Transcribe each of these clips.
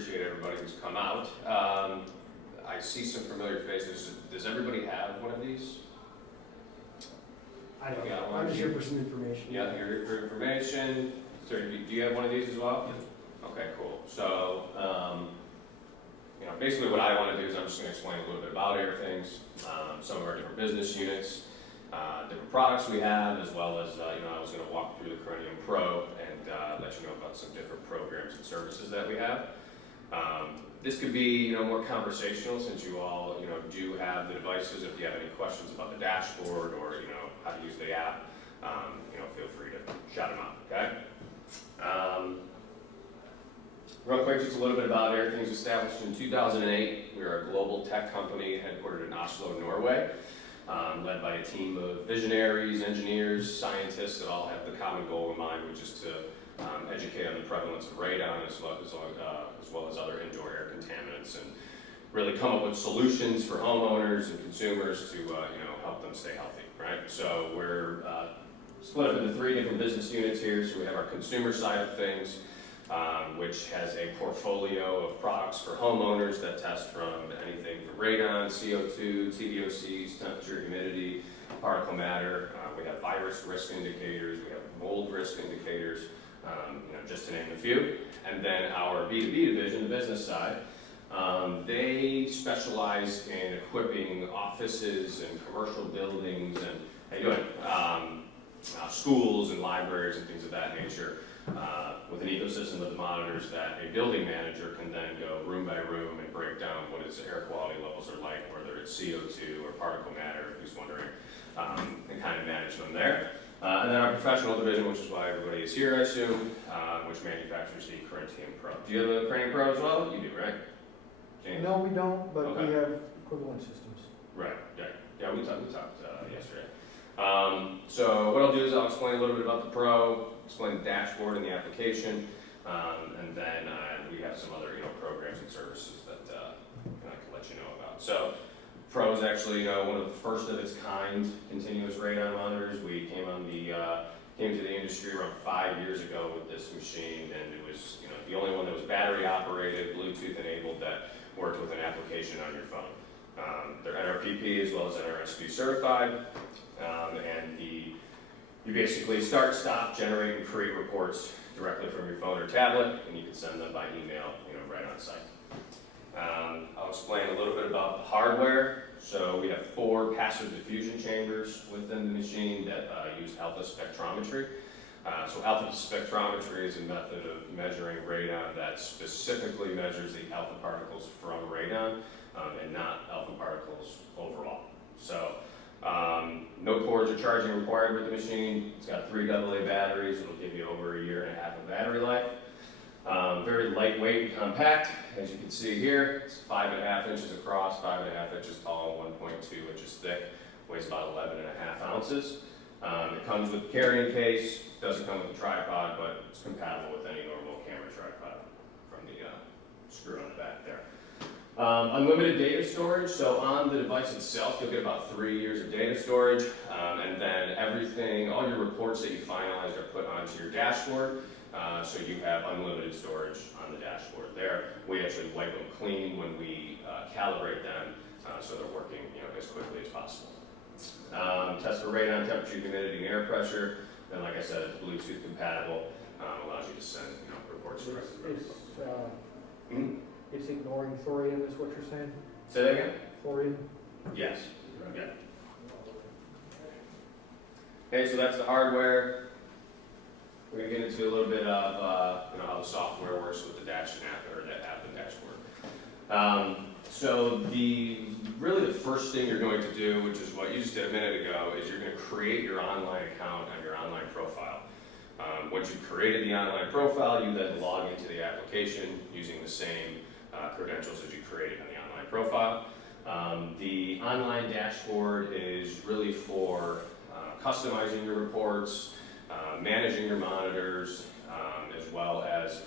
appreciate everybody who's come out. I see some familiar faces. Does everybody have one of these? I don't know. I'm just here for some information. Yeah, you're here for information. So do you have one of these as well? Yeah. Okay, cool. So, basically what I want to do is I'm just going to explain a little bit about Airthings, some of our different business units, different products we have, as well as, I was going to walk through the Corinium Pro and let you know about some different programs and services that we have. This could be, more conversational since you all, do have the devices. If you have any questions about the dashboard or, how to use the app, feel free to shout them out, okay? Real quick, just a little bit about Airthings. Established in 2008. We are a global tech company headquartered in Oslo, Norway, led by a team of visionaries, engineers, scientists that all have the common goal in mind, which is to educate on the prevalence of radon as well as other indoor air contaminants, and really come up with solutions for homeowners and consumers to help them stay healthy. Right. So we're split up into 3 different business units here. So we have our consumer side of things, which has a portfolio of products for homeowners that test from anything from radon, CO2, TVOCs, temperature, humidity, particle matter. We have virus risk indicators. We have mold risk indicators. Just to name a few. And then our B2B division, the business side, they specialize in equipping offices and commercial buildings and schools and libraries and things of that nature with an ecosystem of monitors that a building manager can then go room by room and break down what its air quality levels are like, whether it's CO2 or particle matter, if he's wondering, and kind of manage them there. And then our professional division, which is why everybody is here, I assume, which manufactures the Corinium Pro. Do you have a Corinium Pro as well? You do, right? James? No, we don't, but Okay. we have equivalent systems. Right, yeah, we talked yesterday. So what I'll do is I'll explain a little bit about the Pro, explain the dashboard and the application, and then we have some other programs and services that I can let you know about. So Pro is actually one of the first of its kind continuous radon monitors. We came to the industry around 5 years ago with this machine, and it was the only one that was battery operated, Bluetooth enabled, that worked with an application on your phone. They're NRPP as well as NRSP certified, and you basically start, stop, generate, and create reports directly from your phone or tablet, and you can send them by email, right on site. I'll explain a little bit about the hardware. So we have 4 passive diffusion chambers within the machine that use alpha spectrometry. So alpha spectrometry is a method of measuring radon that specifically measures the alpha particles from radon and not alpha particles overall. So no cords or charging required with the machine. It's got 3 AA batteries. It'll give you over 1.5 years of battery life. Very lightweight and compact, as you can see here. It's 5.5 inches across, 5.5 inches tall, and 1.2 inches thick. Weighs about 11.5 ounces. It comes with a carrying case. Doesn't come with a tripod, but it's compatible with any normal camera tripod from the screw on the back there. Unlimited data storage. So on the device itself, you'll get about 3 years of data storage, and then all your reports that you finalized are put onto your dashboard. So you have unlimited storage on the dashboard there. We actually wipe them clean when we calibrate them, so they're working as quickly as possible. Test for radon, temperature, humidity, and air pressure. Then, like I said, it's Bluetooth compatible. Allows you to send reports directly. It's ignoring thorium, is what you're saying? Say that again? Thorium? Yes. Yeah. Okay, so that's the hardware. We're going to get into a little bit of how the software works with the dash and app, or the app and dashboard. So really the first thing you're going to do, which is what you just did a minute ago, is you're going to create your online account on your online profile. Once you've created the online profile, you then log into the application using the same credentials as you created on the online profile. The online dashboard is really for customizing your reports, managing your monitors, as well as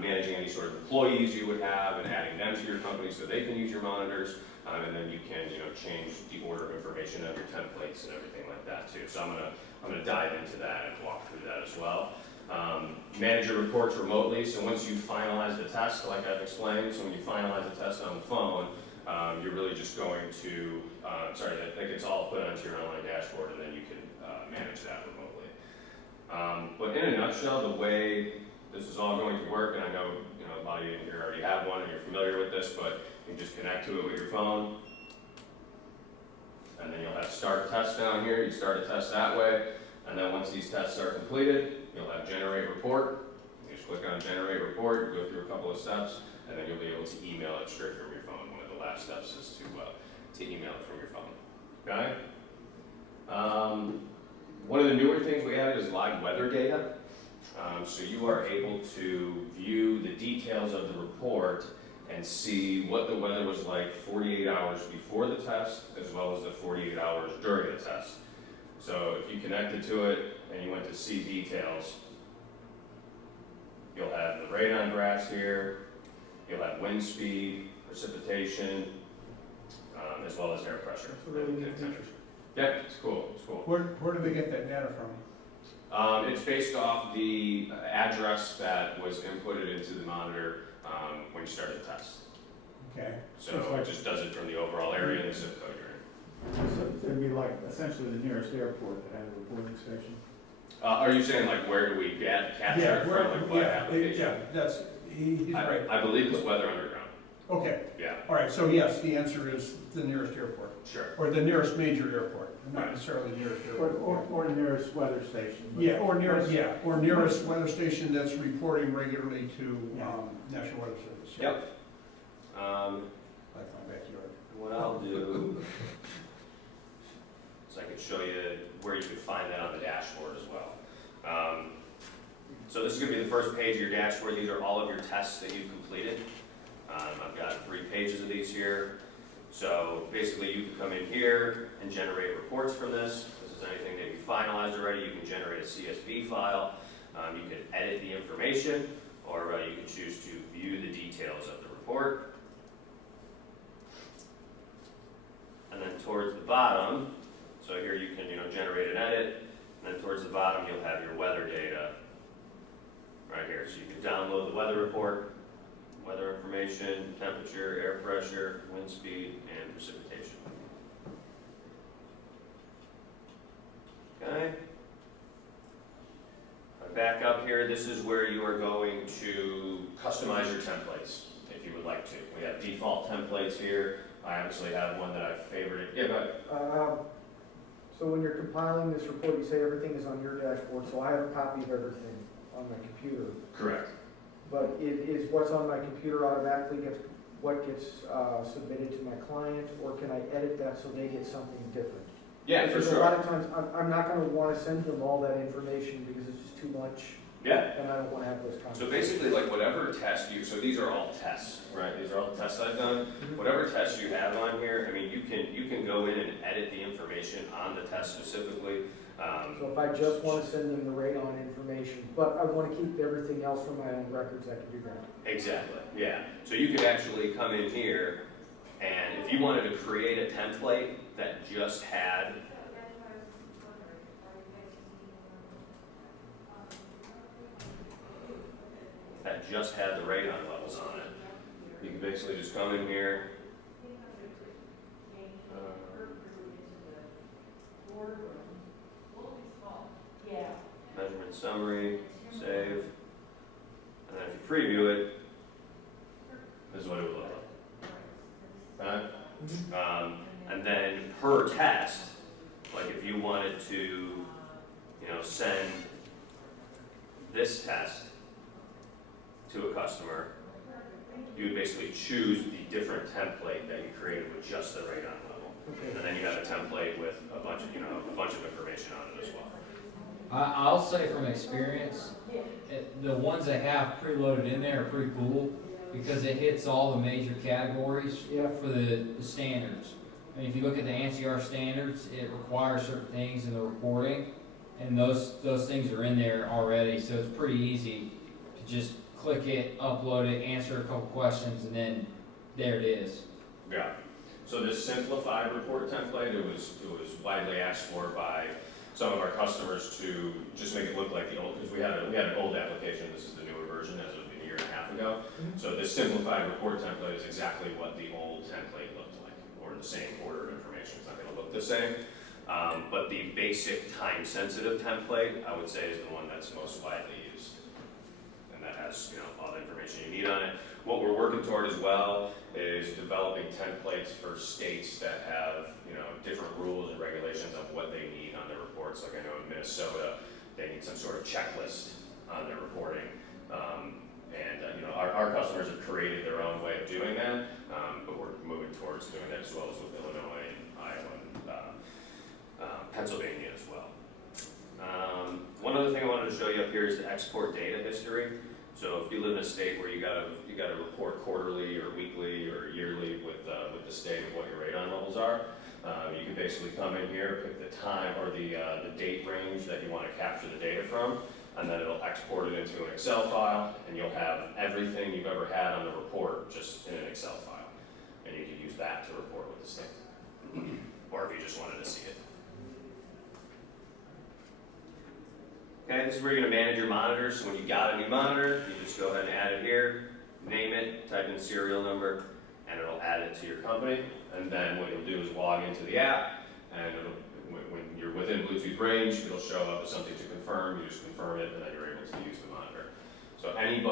managing any sort of employees you would have and adding them to your company so they can use your monitors, and then you can change the order of information of your templates and everything like that too. So I'm gonna dive into that and walk through that as well. manage your reports remotely. So once you finalize the test, like I've explained, so when you finalize the test on the phone, you're really just going to, that gets all put onto your online dashboard, and then you can manage that remotely. But in a nutshell, the way this is all going to work, and I know a lot of you here already have one and you're familiar with this, but you can just connect to it with your phone, and then you'll have start test down here. You start a test that way, and then once these tests are completed, you'll have generate report. You just click on generate report, go through a couple of steps, and then you'll be able to email it straight from your phone. One of the last steps is to email it from your phone. Okay? One of the newer things we added is live weather data. So you are able to view the details of the report and see what the weather was like 48 hours before the test, as well as the 48 hours during the test. So if you connected to it and you went to see details, you'll have the radon graphs here, you'll have wind speed, precipitation, as well as air pressure. That's a really neat feature. Yeah, it's cool, it's cool. Where do they get that data from? It's based off the address that was inputted into the monitor when you started the test. Okay. So it just does it from the overall area and the zip code you're in. So it'd be like essentially the nearest airport that has a reporting station. Are you saying like where do we capture it from, like what application? He's right. I believe it's Weather Underground. Okay, Yeah, all right, so yes, the answer is the nearest airport, sure. or the nearest major airport, not Right. necessarily the nearest Or, airport. or nearest weather station. Yeah, or nearest weather station that's reporting regularly to, Yeah. National Weather Service. Yep. Like my backyard. What I'll do is I can show you where you can find that on the dashboard as well. So this is going to be the first page of your dashboard. These are all of your tests that you've completed. I've got 3 pages of these here. So basically you can come in here and generate reports from this. If this is anything that you finalized already, you can generate a CSV file. You can edit the information, or you can choose to view the details of the report. And then towards the bottom, so here you can generate an edit, and then towards the bottom you'll have your weather data right here. So you can download the weather report, weather information, temperature, air pressure, wind speed, and precipitation. Okay. If I back up here, this is where you are going to customize your templates, if you would like to. We have default templates here. I obviously have one that I've favorited. Yeah, but So when you're compiling this report, you say everything is on your dashboard, so I have a copy of everything on my computer. correct. But it is what's on my computer automatically what gets submitted to my client, or can I edit that so they get something different? Yeah, for Because a sure. lot of times, I'm not gonna wanna send them all that information because it's just too much, Yeah. and I don't wanna have those So conversations. basically, like whatever test so these are all tests, right? These are all the tests I've done. Whatever tests you have on here, I mean, you can go in and edit the information on the test specifically. So if I just wanna send them the radon information, but I wanna keep everything else from my own records, I can do that. Exactly, yeah. So you could actually come in here, and if you wanted to create a template that just had the radon levels on it, you can basically just come in here. Measurement summary, save, and then if you preview it, this is what it would look like. Okay? And then per test, like if you wanted to, send this test to a customer, you would basically choose the different template that you created with just the radon level. Okay. And then you have a template with a bunch of information on it as well. I'll say from experience, the ones that have preloaded in there are pretty cool because it hits all the major categories Yeah. for the standards. I mean, if you look at the ANSI standards, it requires certain things in the reporting, and those things are in there already, so it's pretty easy to just click it, upload it, answer a couple questions, and then there it is. Yeah. So this simplified report template, it was widely asked for by some of our customers to just make it look like the old, because we had an old application, this is the newer version as of a year and a half ago. So this simplified report template is exactly what the old template looked like, or the same order of information. It's not going to look the same. But the basic time-sensitive template, I would say, is the one that's most widely used. And that has, all the information you need on it. What we're working toward as well is developing templates for states that have, different rules and regulations of what they need on their reports. Like I know in Minnesota, they need some sort of checklist on their reporting. Our customers have created their own way of doing that, but we're moving towards doing that as well as with Illinois and Iowa and Pennsylvania as well. One other thing I wanted to show you up here is the export data history. So if you live in a state where you gotta report quarterly or weekly or yearly with the state of what your radon levels are, you can basically come in here, pick the time or the date range that you want to capture the data from, and then it'll export it into an Excel file, and you'll have everything you've ever had on the report just in an Excel file, and you can use that to report with the state, or if you just wanted to see it. Okay, this is where you're going to manage your monitors. So when you got a new monitor, you just go ahead and add it here, name it, type in serial number, and it'll add it to your company. And then what you'll do is log into the app, and when you're within Bluetooth range, it'll show up as something to confirm. You just confirm it, and then you're able to use the monitor. So any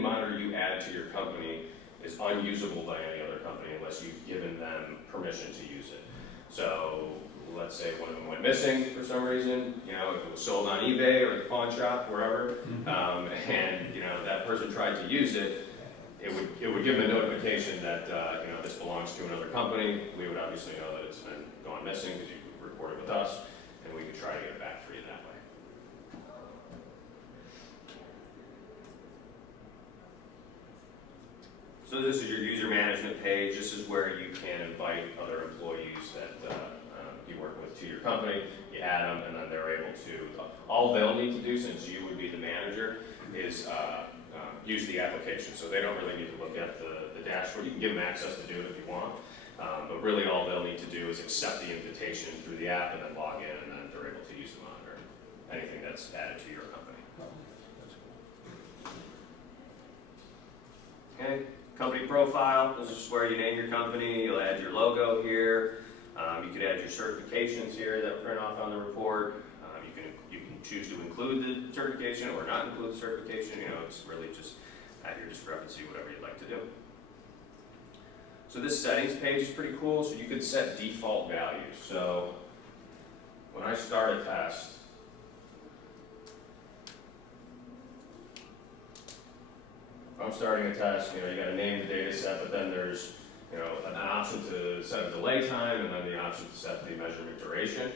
monitor you add to your company is unusable by any other company unless you've given them permission to use it. So let's say one of them went missing for some reason, if it was sold on eBay or at the pawn shop, wherever, and that person tried to use it, it would give them a notification that this belongs to another company. We would obviously know that it's been gone missing because you could report it with us, and we could try to get it back for you that way. So this is your user management page. This is where you can invite other employees that you work with to your company. You add them, and then they're able to, all they'll need to do, since you would be the manager, is use the application. So they don't really need to look at the dashboard. You can give them access to do it if you want, but really all they'll need to do is accept the invitation through the app and then log in, and then they're able to use the monitor. Anything that's added to your company. Okay, company profile. This is where you name your company. You'll add your logo here. You could add your certifications here that print off on the report. You can choose to include the certification or not include the certification. It's really just at your discrepancy, whatever you'd like to do. So this settings page is pretty cool. So you could set default values. So when I start a test, if I'm starting a test, you got to name the data set, but then there's an option to set a delay time, and then the option to set the measurement duration.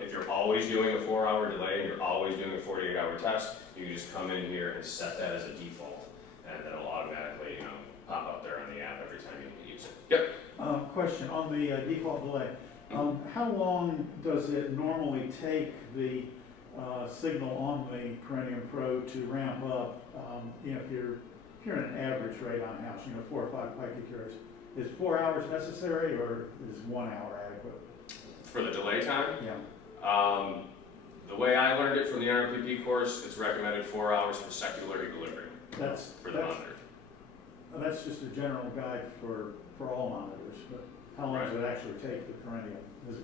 If you're always doing a 4-hour delay and you're always doing a 48-hour test, you can just come in here and set that as a default, and then it'll automatically, pop up there on the app every time you use it. Yep. Question on the default delay. How long does it normally take the signal on the Perennium Pro to ramp up? If you're in an average radon house, 4 or 5 picocuries, is 4 hours necessary, or is 1 hour adequate? For the delay time? Yeah. The way I learned it from the NRPP course, it's recommended 4 hours for secular equilibrium for the monitor. That's just a general guide for all monitors, but how long does it actually take the Perennium?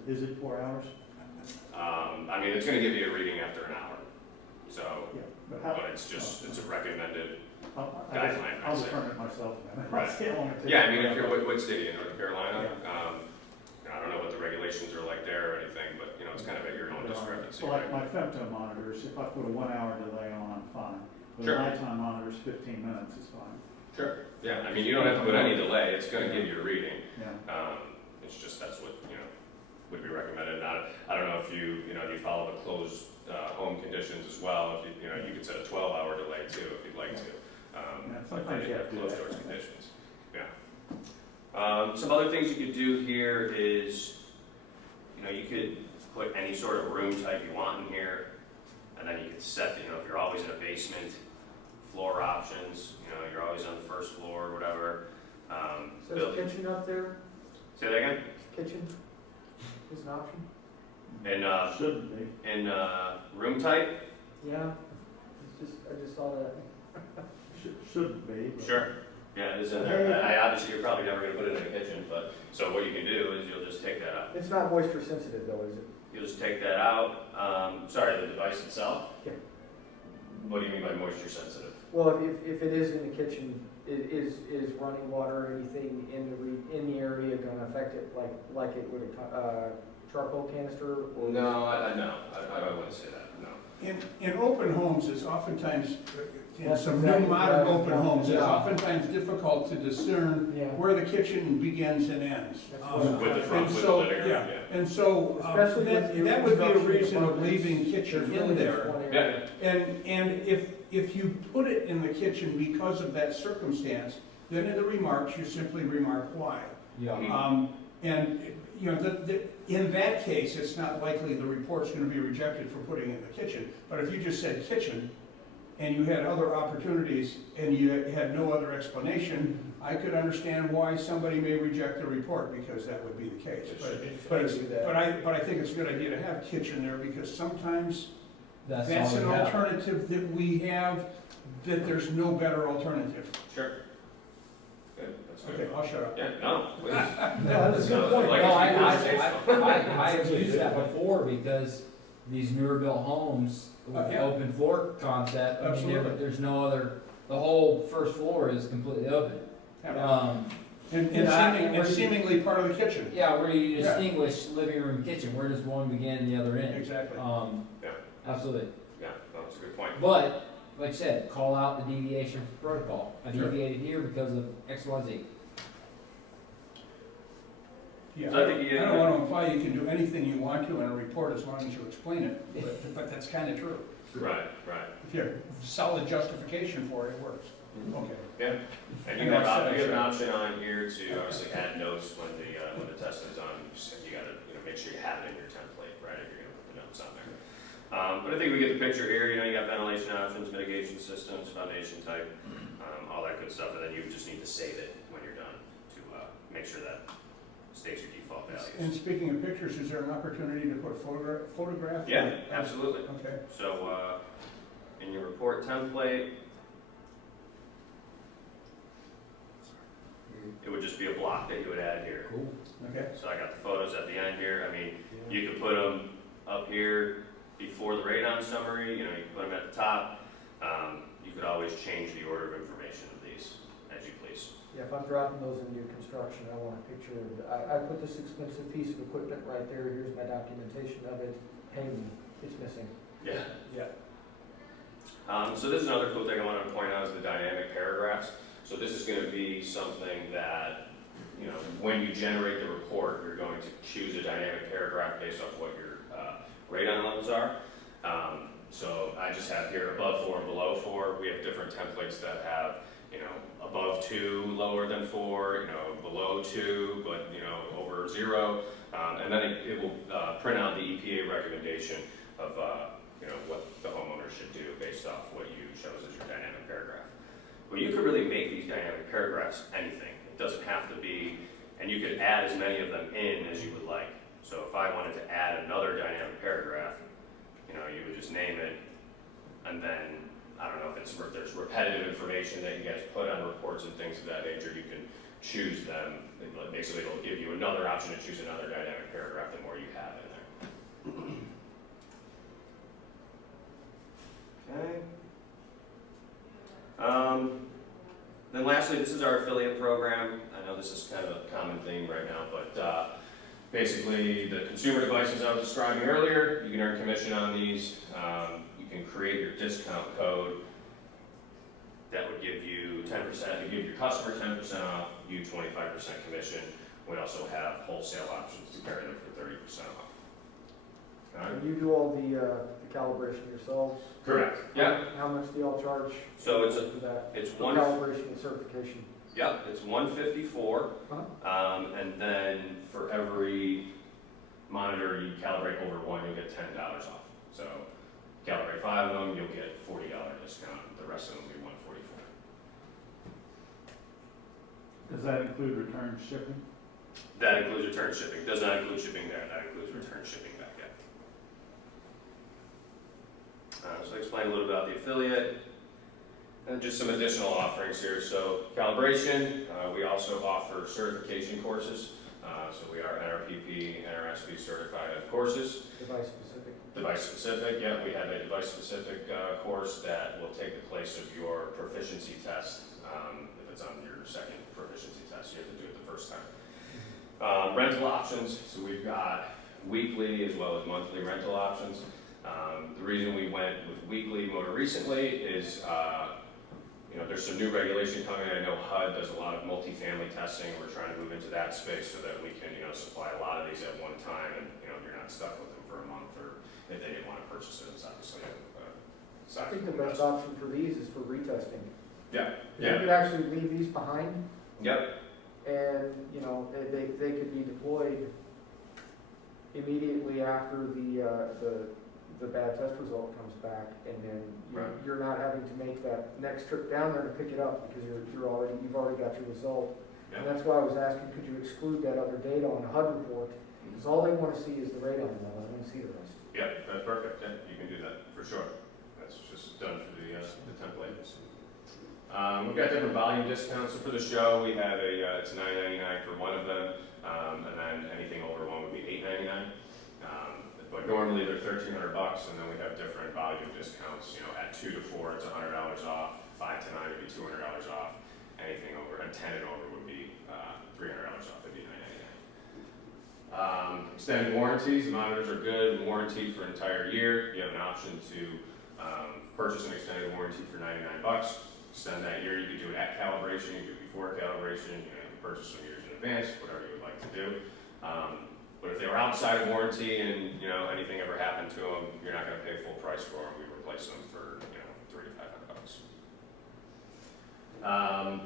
Is it 4 hours? It's going to give you a reading after an hour. So, Yeah, but it's a recommended guideline. I'll determine it myself then. Right. Yeah, if you're what state in North Carolina, Yeah. I don't know what the regulations are like there or anything, but it's kind of at your own discrepancy. So like my femto monitors, if I put a 1 hour delay on, I'm fine. But Sure. nighttime monitors, 15 minutes is fine. Sure. Yeah, you don't have to put any delay. It's going to give you a reading. Yeah. It's just that's what would be recommended. I don't know if you follow the closed home conditions as well. If you could set a 12-hour delay too if you'd like to. Sometimes you have to do closed that. doors conditions. Yeah. Some other things you could do here is, you could put any sort of room type you want in here, and then you could set, if you're always in a basement, floor options. You're always on the first floor or whatever. Says kitchen up there, Say that again. kitchen is an option. And, Shouldn't be. and, room type? Yeah, I just saw that. Shouldn't be. but- Sure. Yeah, it is in there. Obviously, you're probably never gonna put it in a kitchen, but, so what you can do is you'll just take that out. It's not moisture sensitive though, is it? You'll just take that out, sorry, the device itself? Yeah. What do you mean by moisture sensitive? Well, if it is in the kitchen, is running water or anything in the area gonna affect it like it would a charcoal canister? Or No, I wouldn't say that, no. In open homes, it's oftentimes, in That's some new exactly modern what I open was homes, it's yeah. oftentimes difficult to discern Yeah. where the kitchen begins and ends. That's what- With the front, And with the so, living room, yeah, yeah. and so, Especially with that new that would be a construction reason of apartments, leaving there's kitchen really in just there. one area. Yeah, And if you put it in the kitchen because of that circumstance, then in the remarks, you simply remark why. Yeah. And, you know, in that case, it's not likely the report's gonna be rejected for putting it in the kitchen. But if you just said kitchen, and you had other opportunities, and you had no other explanation, I could understand why somebody may reject the report, because that would be the case. It But- should be. But it's, Do that. but I think it's a good idea to have kitchen there, because sometimes That's that's all an we have. alternative that we have, that there's no better alternative. sure. Good, that's Okay, good. I'll shut up. Yeah, no, please. No, that's a good No, point. like- No, I conversational. have used that before because these newer built homes with the Yeah. open floor concept, I mean, Absolutely. there's no other, the whole first floor is completely open. And Yeah, seemingly part of the kitchen. Yeah, where do you Yeah. distinguish living room, kitchen, where does one begin and the other end? Exactly. Yeah. Absolutely. Yeah, no, that's a good point. But, like I said, call out the deviation from protocol. I Sure. deviated here because of X, Y, Z. Yeah, So I think you- I don't want to imply you can do anything you want to in a report as long as you explain it, but that's kind of true. Right, right. If you have solid justification for it, it works. Okay. Yeah, and you have an option on here to obviously add notes when the test is on. You gotta, make sure you have it in your template, right, if you're gonna put the notes on there. But I think we get the picture here, you got ventilation options, mitigation systems, foundation type, all that good stuff, and then you just need to save it when you're done to make sure that stays your default And values. speaking of pictures, is there an opportunity to put photograph? Yeah, absolutely. Okay. So, in your report template, it would just be a block that you would add here. Cool. Okay. So I got the photos at the end here. I mean, you could put them up here before the radon summary, you could put them at the top. You could always change the order of information of these as you please. Yeah, if I'm dropping those in new construction, I want a picture of, I put this expensive piece of equipment right there, here's my documentation of it, pay me, it's missing. Yeah. Yeah. So this is another cool thing I wanted to point out is the dynamic paragraphs. So this is going to be something that, when you generate the report, you're going to choose a dynamic paragraph based off what your radon levels are. So I just have here above 4 and below 4. We have different templates that have, above 2, lower than 4, below 2, but, over 0. And then it will print out the EPA recommendation of, what the homeowner should do based off what you chose as your dynamic paragraph. Well, you could really make these dynamic paragraphs anything. It doesn't have to be, and you could add as many of them in as you would like. So if I wanted to add another dynamic paragraph, you would just name it, and then, I don't know if there's repetitive information that you guys put on reports and things of that nature, you can choose them. Basically, it'll give you another option to choose another dynamic paragraph the more you have in there. Okay. Then lastly, this is our affiliate program. I know this is kind of a common theme right now, but basically the consumer devices I was describing earlier, you can earn commission on these. You can create your discount code that would give you 10%, you give your customer 10% off, you 25% commission. We also have wholesale options to carry them for 30% off. All right. And you do all the calibration yourselves? Correct. Yeah. How much do y'all charge So it's for that? it's For one. calibration and certification? Yep, it's $154, Huh? and then for every monitor you calibrate over 1, you'll get $10 off. So calibrate 5 of them, you'll get $40 discount. The rest of them will be $144. Does that include return shipping? That includes return shipping. Does not include shipping there. That includes return shipping back in. So I explained a little bit about the affiliate, and just some additional offerings here. So calibration, we also offer certification courses. So we are NRPP, NRSP certified courses. Device specific. Device specific, yeah, we have a device specific course that will take the place of your proficiency test. If it's on your second proficiency test, you have to do it the first time. Rental options, so we've got weekly as well as monthly rental options. The reason we went with weekly more recently is, there's some new regulation coming. I know HUD does a lot of multifamily testing. We're trying to move into that space so that we can, supply a lot of these at one time, and you're not stuck with them for a month, or if they didn't want to purchase it, it's obviously I think the best option for these is for retesting. Yeah. You could actually leave these behind, Yep. and, they could be deployed immediately after the bad test result comes back, and then Right. you're not having to make that next trip down there to pick it up, because you've already got your result. Yeah. And that's why I was asking, could you exclude that other data on the HUD report? Because all they want to see is the radon level, they want to see the rest. Yep, that's perfect. Yeah, you can do that for sure. That's just done through the template. We've got different volume discounts. So for the show, we have it's $9.99 for one of them, and then anything over one would be $8.99. But normally they're $1,300, and then we have different volume discounts. At 2 to 4, it's $100 off. 5 to 9 would be $200 off. Anything over, and 10 and over would be $300 off. It'd be $9.99. Extended warranties. The monitors are good, warranty for an entire year. You have an option to purchase an extended warranty for $99. Extend that year. You could do it at calibration. You could do it before calibration. You can purchase some years in advance, whatever you would like to do. But if they were outside of warranty and anything ever happened to them, you're not going to pay full price for them. We replace them for $300 to $500.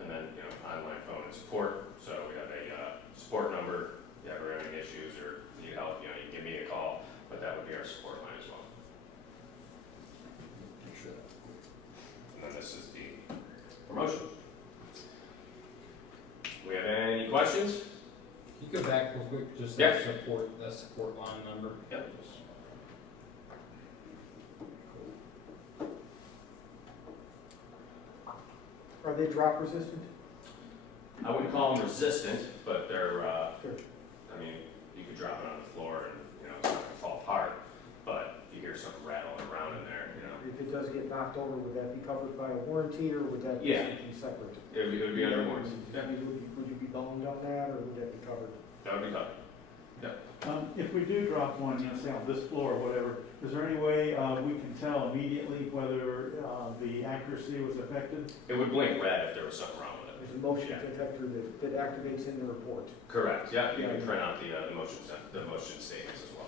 And then online phone and support. So we have a support number. If you ever have any issues or need help, you can give me a call. But that would be our support line as well. And then this is the promotion. Do we have any questions? Can you go back real quick, just Yeah. that support line number? Yep. Are they drop resistant? I wouldn't call them resistant, but they're, Sure. you could drop it on the floor and, it's not gonna fall apart. But if you hear something rattling around in there, If it does get knocked over, would that be covered by a warranty, or would that be Yeah. something separate? it would be under warranty. Yeah, Would you be boned on that, or would that be covered? that would be tough. If we do drop one, say on this floor or whatever, is there any way we can tell immediately whether the accuracy was affected? It would blink red if there was something wrong with it. There's a motion Yeah. detector that activates in the report. Correct, yeah, you can print out the motion statements as well.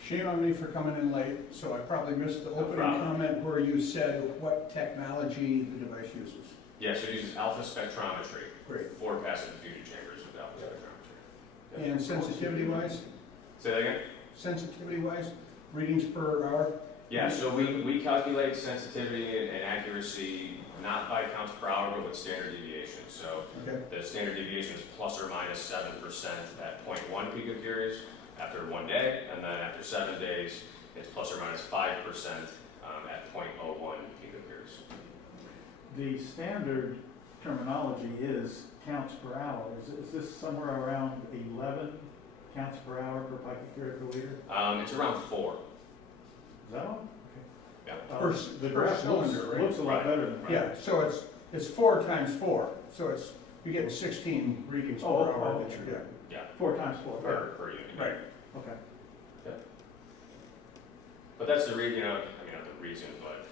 Shame on me for coming in late, so I probably missed the No opening problem. comment where you said what technology the device uses. Yeah, so it uses alpha spectrometry, Great. 4 passive diffusion chambers with alpha spectrometry. Yeah. And sensitivity-wise? Say that again? Sensitivity-wise, readings per hour? Yeah, so we calculate sensitivity and accuracy not by counts per hour, but with standard deviation. So Okay. the standard deviation is plus or minus 7% at 0.1 picocuries after 1 day, and then after 7 days, it's plus or minus 5% at 0.01 picocuries. The standard terminology is counts per hour. Is this somewhere around 11 counts per hour per picocurie per liter? It's around 4. Is that all? Yeah. Per The per graph cylinder, right? looks a lot Right. better than that. Yeah, so it's 4 times 4, so you're getting 16 readings per Oh, hour oh, that you're okay. getting. 4 times 4. Per unit. Right. Okay. But that's the reason, not the reason, but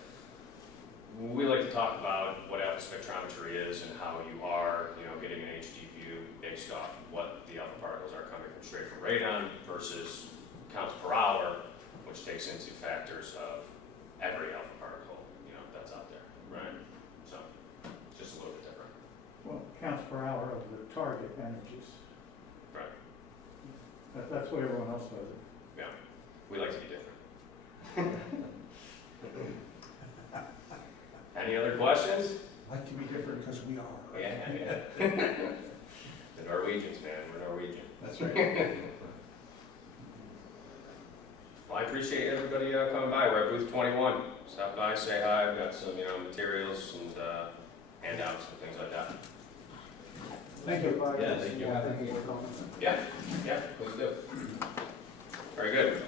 we like to talk about what alpha spectrometry is and how you are, getting an HD view based off what the alpha particles are coming from straight from radon versus counts per hour, which takes into factors of every alpha particle, that's out there, right? So, just a little bit different. Well, counts per hour of the target energies. Right. That's the way everyone else does it. We like to be different. Any other questions? Like to be different because we are. Yeah. The Norwegians, man, we're Norwegian. That's right. Well, I appreciate everybody coming by. We're at booth booth 21. Stop by, say hi. I've got some, materials and handouts and things like that. Thank you. Yeah, thank you. Yeah, please do. Very good.